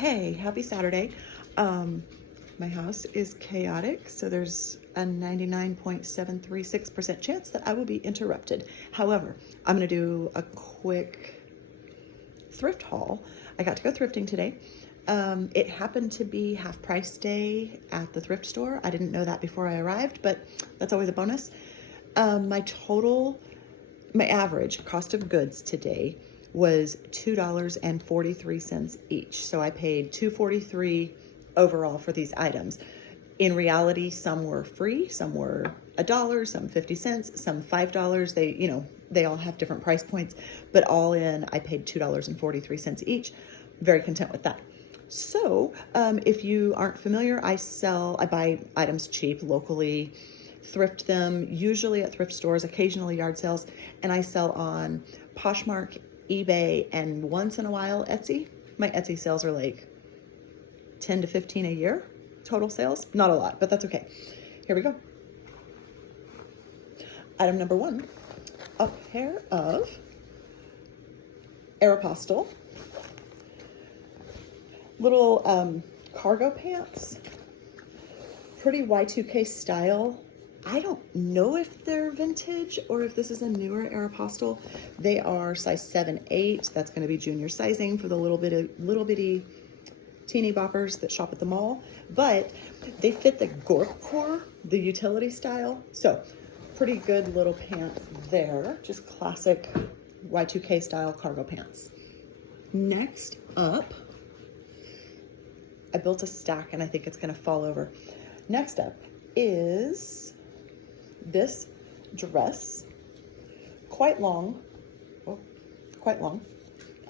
Hey, happy Saturday. My house is chaotic, so there's a 99.736% chance that I will be interrupted. However, I'm going to do a quick thrift haul. I got to go thrifting today. It happened to be half price day at the thrift store. I didn't know that before I arrived, but that's always a bonus. My average cost of goods today was $2.43 each. So I paid $2.43 overall for these items. In reality, some were free, some were $1, some 50 cents, some $5. They all have different price points, but all in, I paid $2.43 each. Very content with that. So if you aren't familiar, I buy items cheap locally, thrift them, usually at thrift stores, occasionally yard sales, and I sell on Poshmark, eBay, and once in a while Etsy. My Etsy sales are like 10 to 15 a year total sales. Not a lot, but that's okay. Here we go. Item number one, a pair of Aeropostale little cargo pants, pretty Y2K style. I don't know if they're vintage or if this is a newer Aeropostale. They are size 7-8. That's going to be junior sizing for the little bitty teeny boppers that shop at the mall. But they fit the Gorkcore, the utility style. So pretty good little pants there. Just classic Y2K style cargo pants. Next up, I built a stack and I think it's going to fall over. Next up is this dress, quite long,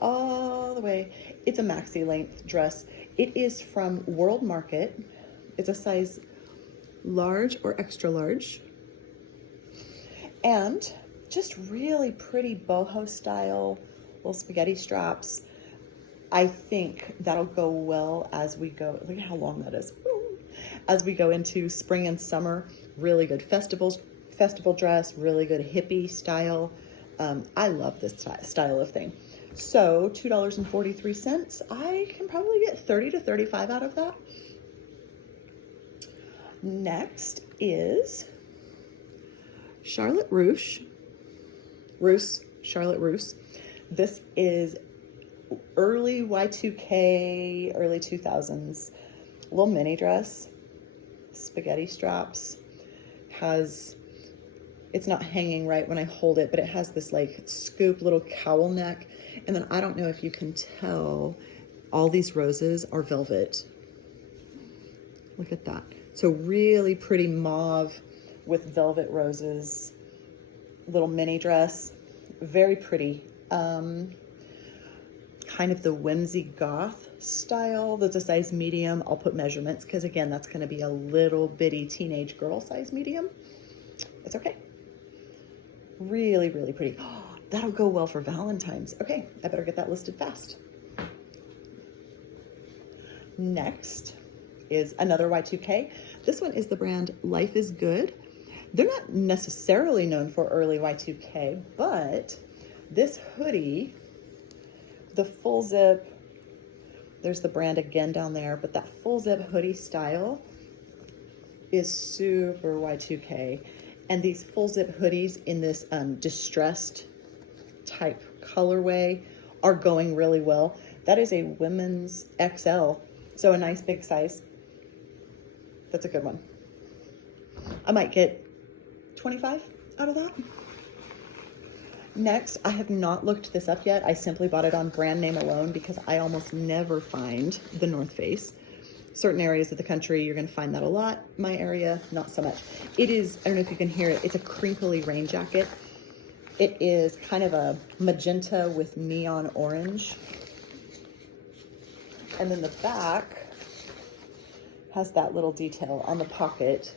all the way. It's a maxi length dress. It is from World Market. It's a size large or extra large. And just really pretty boho style, little spaghetti straps. I think that'll go well as we go. Look at how long that is. As we go into spring and summer, really good festival dress, really good hippie style. I love this style of thing. So $2.43. I can probably get 30 to 35 out of that. Next is Charlotte Russe. Charlotte Russe. This is early Y2K, early 2000s, little mini dress, spaghetti straps, it's not hanging right when I hold it, but it has this like scoop little cowl neck. And then I don't know if you can tell, all these roses are velvet. Look at that. So really pretty mauve with velvet roses, little mini dress, very pretty. Kind of the whimsy goth style. That's a size medium. I'll put measurements because again, that's going to be a little bitty teenage girl size medium. It's okay. Really, really pretty. Oh, that'll go well for Valentine's. Okay, I better get that listed fast. Next is another Y2K. This one is the brand Life is Good. They're not necessarily known for early Y2K, but this hoodie, the full zip, there's the brand again down there, but that full zip hoodie style is super Y2K. And these full zip hoodies in this distressed type colorway are going really well. That is a women's XL, so a nice big size. That's a good one. I might get 25 out of that. Next, I have not looked this up yet. I simply bought it on brand name alone because I almost never find the North Face. Certain areas of the country, you're going to find that a lot. My area, not so much. It is, I don't know if you can hear it, it's a crinkly rain jacket. It is kind of a magenta with neon orange. And then the back has that little detail on the pocket.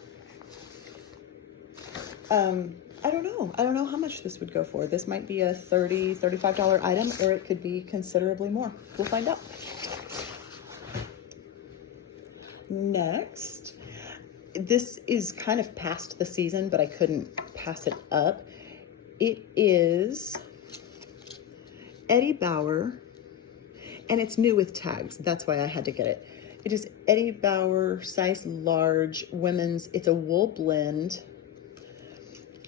I don't know how much this would go for. This might be a $30, $35 item, or it could be considerably more. We'll find out. Next, this is kind of past the season, but I couldn't pass it up. It is Eddie Bauer And it's new with tags. That's why I had to get it. It is Eddie Bauer, size large, women's. It's a wool blend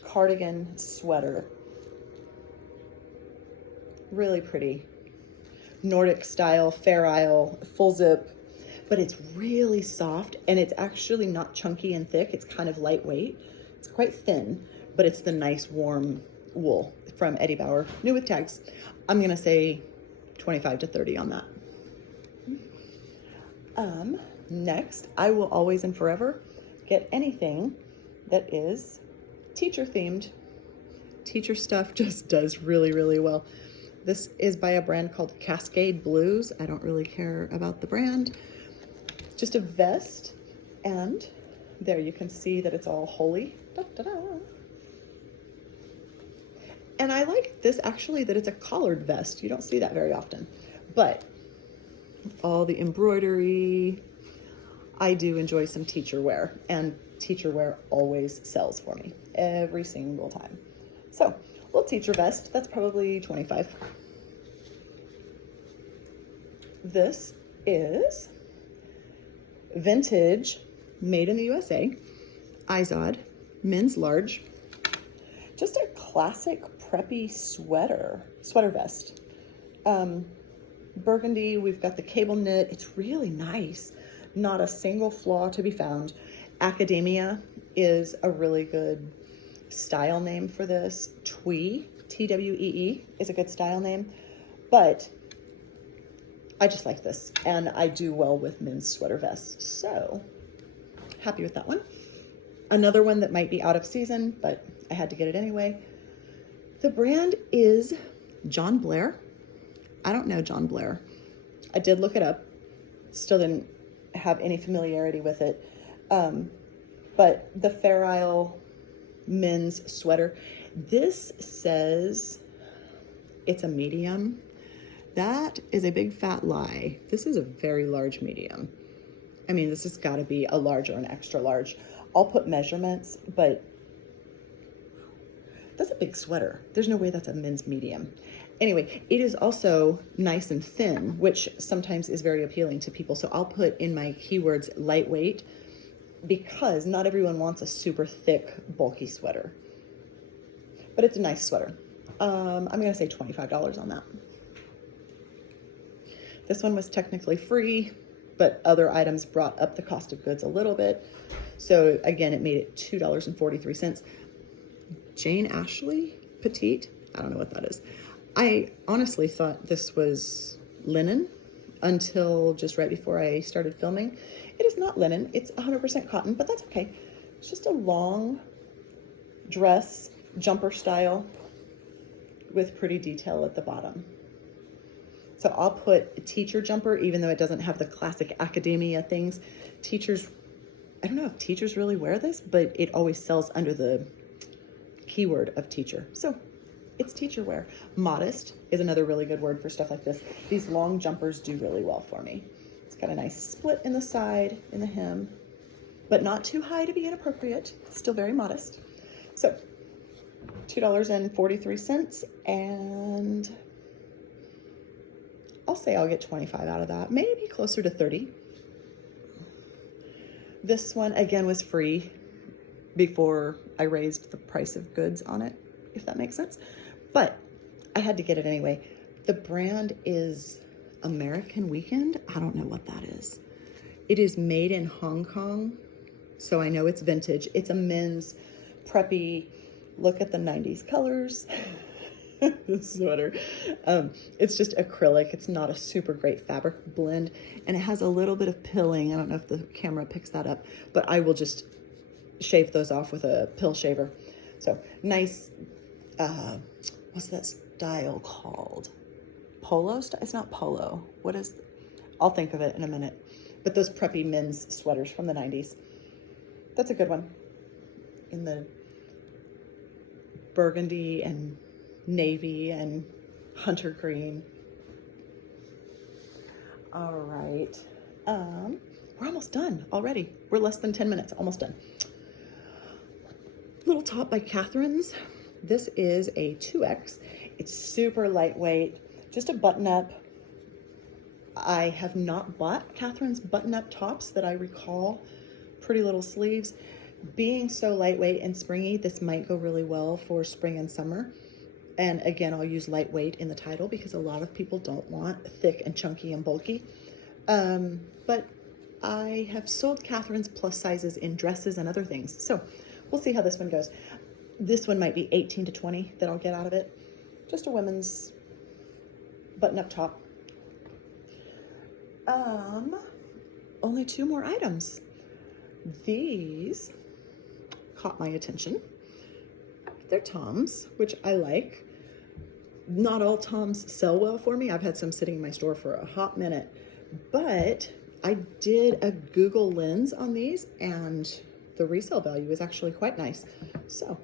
cardigan sweater. Really pretty. Nordic style, Fair Isle, full zip, but it's really soft and it's actually not chunky and thick. It's kind of lightweight. It's quite thin, but it's the nice warm wool from Eddie Bauer, new with tags. I'm gonna say 25 to 30 on that. Next, I will always and forever get anything that is teacher themed. Teacher stuff just does really, really well. This is by a brand called Cascade Blues. I don't really care about the brand. Just a vest, and there you can see that it's all holey. Da, da, da. And I like this actually, that it's a collared vest. You don't see that very often, but all the embroidery. I do enjoy some teacher wear, and teacher wear always sells for me every single time. So, little teacher vest, that's probably 25. This is vintage, made in the USA, Izod, men's large. Just a classic preppy sweater vest. Burgundy, we've got the cable knit. It's really nice. Not a single flaw to be found. Academia is a really good style name for this. Twee, T-W-E-E, is a good style name. But I just like this, and I do well with men's sweater vests. So, happy with that one. Another one that might be out of season, but I had to get it anyway. The brand is John Blair. I don't know John Blair. I did look it up. Still didn't have any familiarity with it. But the Fair Isle men's sweater, this says it's a medium. That is a big fat lie. This is a very large medium. I mean, this has got to be a large or an extra large. I'll put measurements, but that's a big sweater. There's no way that's a men's medium. Anyway, it is also nice and thin, which sometimes is very appealing to people. So I'll put in my keywords lightweight, because not everyone wants a super thick, bulky sweater. But it's a nice sweater. I'm going to say $25 on that. This one was technically free, but other items brought up the cost of goods a little bit. So again, it made it $2.43. Jane Ashley Petite. I don't know what that is. I honestly thought this was linen until just right before I started filming. It is not linen. It's 100% cotton, but that's okay. It's just a long dress, jumper style with pretty detail at the bottom. So I'll put a teacher jumper, even though it doesn't have the classic academia things. Teachers, I don't know if teachers really wear this, but it always sells under the keyword of teacher. So it's teacher wear. Modest is another really good word for stuff like this. These long jumpers do really well for me. It's got a nice split in the side, in the hem, but not too high to be inappropriate. Still very modest. So $2.43, and I'll say I'll get 25 out of that, maybe closer to 30. This one, again, was free before I raised the price of goods on it, if that makes sense. But I had to get it anyway. The brand is American Weekend. I don't know what that is. It is made in Hong Kong, so I know it's vintage. It's a men's preppy, look at the 90s colors. This sweater. It's just acrylic. It's not a super great fabric blend, and it has a little bit of pilling. I don't know if the camera picks that up, but I will just shave those off with a pill shaver. So nice, what's that style called? Polo style? It's not polo. What is, I'll think of it in a minute. But those preppy men's sweaters from the 90s. That's a good one. In the burgundy and navy and hunter green. All right. We're almost done already. We're less than 10 minutes, almost done. Little top by Catherine's. This is a 2X. It's super lightweight, just a button up. I have not bought Catherine's button-up tops that I recall. Pretty little sleeves. Being so lightweight and springy, this might go really well for spring and summer. And again, I'll use lightweight in the title because a lot of people don't want thick and chunky and bulky. But I have sold Catherine's plus sizes in dresses and other things. So we'll see how this one goes. This one might be 18 to 20 that I'll get out of it. Just a women's button-up top. Only 2 more items. These caught my attention. They're Toms, which I like. Not all Toms sell well for me. I've had some sitting in my store for a hot minute, but I did a Google lens on these and the resale value is actually quite nice. So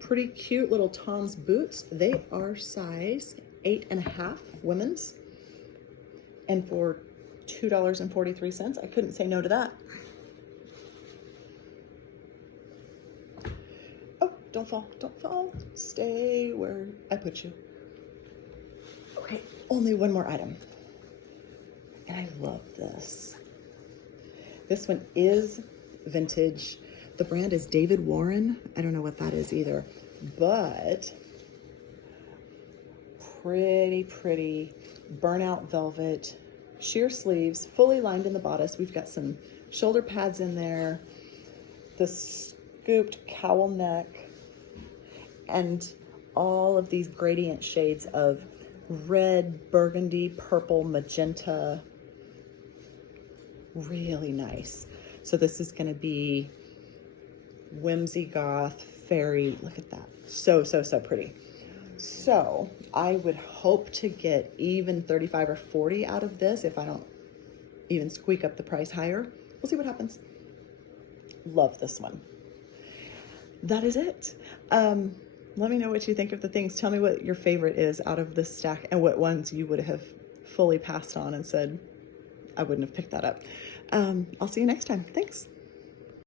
pretty cute little Toms boots. They are size 8.5 women's. And for $2.43, I couldn't say no to that. Oh, don't fall, don't fall. Stay where I put you. Okay, only one more item. And I love this. This one is vintage. The brand is David Warren. I don't know what that is either, but pretty burnout velvet, sheer sleeves, fully lined in the bodice. We've got some shoulder pads in there, the scooped cowl neck, and all of these gradient shades of red, burgundy, purple, magenta. Really nice. So this is going to be whimsy goth fairy. Look at that. So pretty. So I would hope to get even 35 or 40 out of this if I don't even squeak up the price higher. We'll see what happens. Love this one. That is it. Let me know what you think of the things. Tell me what your favorite is out of this stack and what ones you would have fully passed on and said, I wouldn't have picked that up. I'll see you next time. Thanks.